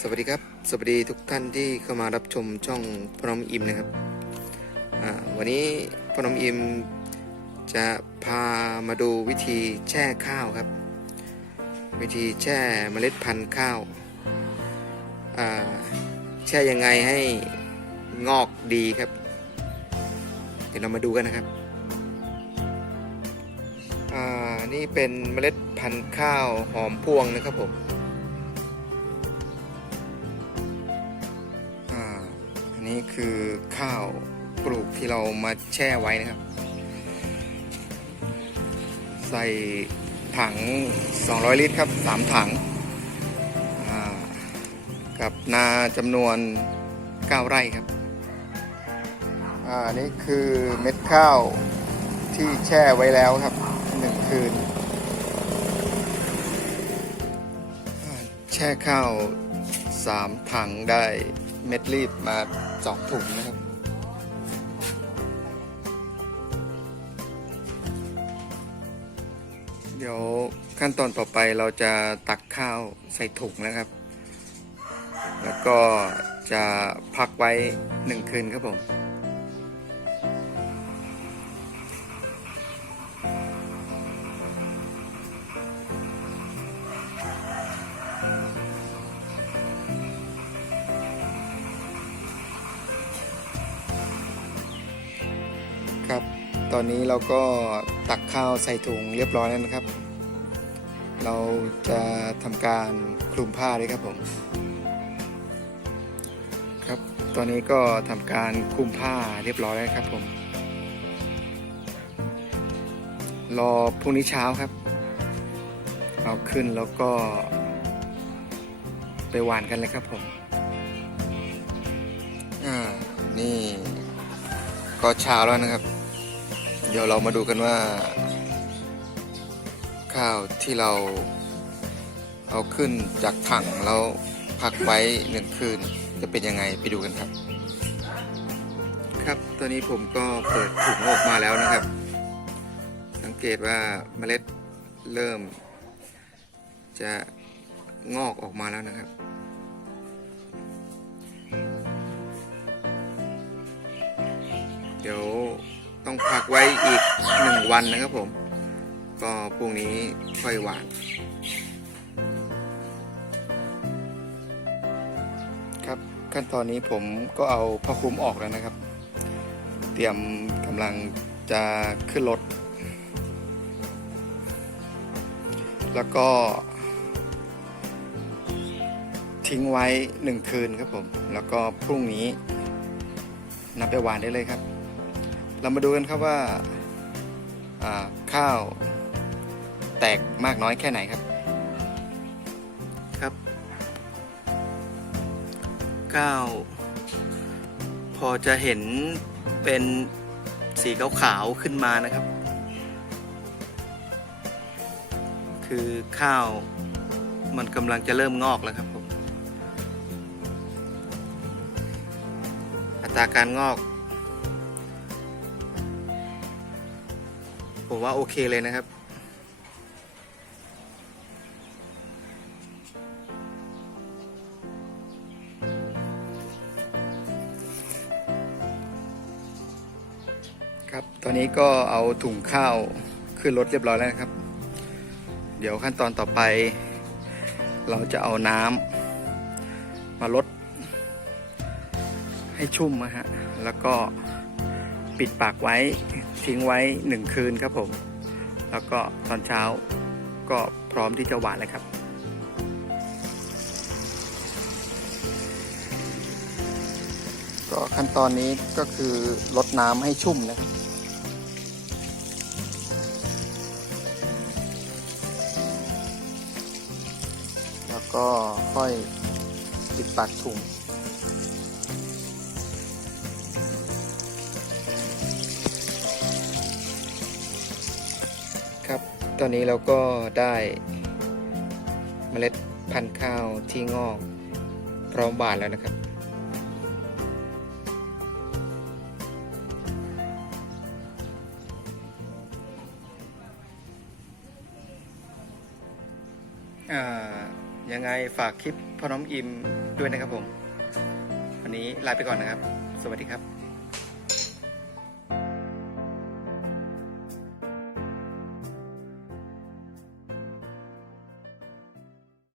สวัสดีครับ สวัสดีทุกท่านที่เข้ามารับชมช่องพนมอิมนะครับ วันนี้พนมอิมจะพามาดูวิธีแช่ข้าวครับ วิธีแช่เมล็ดพันธุ์ข้าว แช่ยังไงให้งอกดีครับ เดี๋ยวเรามาดูกันนะครับ นี่เป็นเมล็ดพันธุ์ข้าวหอมพวงนะครับผม นนี้คือข้าวปลูกที่เรามาแช่ไว้นะครับ ใส่ถัง 200 ลิตรครับ 3 ถัง กับนาจำนวน 9 ไร่ครับอ่านี่คือเม็ดข้าวที่แช่ไว้แล้วครับ 1 คืน แช่ข้าว 3 ถังได้ เม็ดรีบมาสองถุงนะครับเดี๋ยวขั้นตอนต่อไปเราจะตักข้าวใส่ถุงนะครับ แล้วก็จะพักไว้หนึ่งคืนครับผม ตอนนี้เราก็ตักข้าวใส่ถุงเรียบร้อยแล้วนะครับ เราจะทำการคลุมผ้าด้วยครับผมครับ ตอนนี้ก็ทำการคลุมผ้าเรียบร้อยแล้วครับผมรอพรุ่งนี้เช้าครับ เอาขึ้นแล้วก็ไปหวานกันเลยครับผม อ่า นี่ ก็เช้าแล้วนะครับ เดี๋ยวเรามาดูกันว่า ข้าวที่เราเอาขึ้นจากถังแล้วพักไว้หนึ่งคืนจะเป็นยังไงไปดูกันครับ ครับตอนนี้ผมก็เปิดถุงออกมาแล้วนะครับ สังเกตว่าเมล็ดเริ่ม จะงอกออกมาแล้วนะครับเดี๋ยว ต้องพักไว้อีกหนึ่งวันนะครับผม ก็พรุ่งนี้ค่อยหวาน ครับขั้นตอนนี้ผมก็เอาผ้าคลุมออกแล้วนะครับ เตรียมกำลังจะขึ้นรถ แล้วก็ ทิ้งไว้หนึ่งคืนครับผม แล้วก็พรุ่งนี้นำไปหวานได้เลยครับ เรามาดูกันครับว่าข้าวแตกมากน้อยแค่ไหนครับ ครับข้าวพอจะเห็นเป็นสีขาวๆขึ้นมานะครับ คือข้าวมันกำลังจะเริ่มงอกแล้วครับผมอัตราการงอก ผมว่าโอเคเลยนะครับ ครับ ตอนนี้ก็เอาถุงข้าวขึ้นรถเรียบร้อยแล้วนะครับ เดี๋ยวขั้นตอนต่อไป เราจะเอาน้ำมาลดให้ชุ่มนะฮะ แล้วก็ ปิดปากไว้ทิ้งไว้หนึ่งคืนครับผม แล้วก็ตอนเช้าก็พร้อมที่จะหวานแล้วครับก็ขั้นตอนนี้ก็คือลดน้ำให้ชุ่มนะครับ แล้วก็ค่อยปิดปากถุง ตอนนี้เราก็ได้เมล็ดพันธุ์ข้าวที่งอกพร้อมหวานแล้วนะครับอ่ายังไงฝากคลิปพ่อน้องอิมด้วยนะครับผม วันนี้ลาไปก่อนนะครับ สวัสดีครับ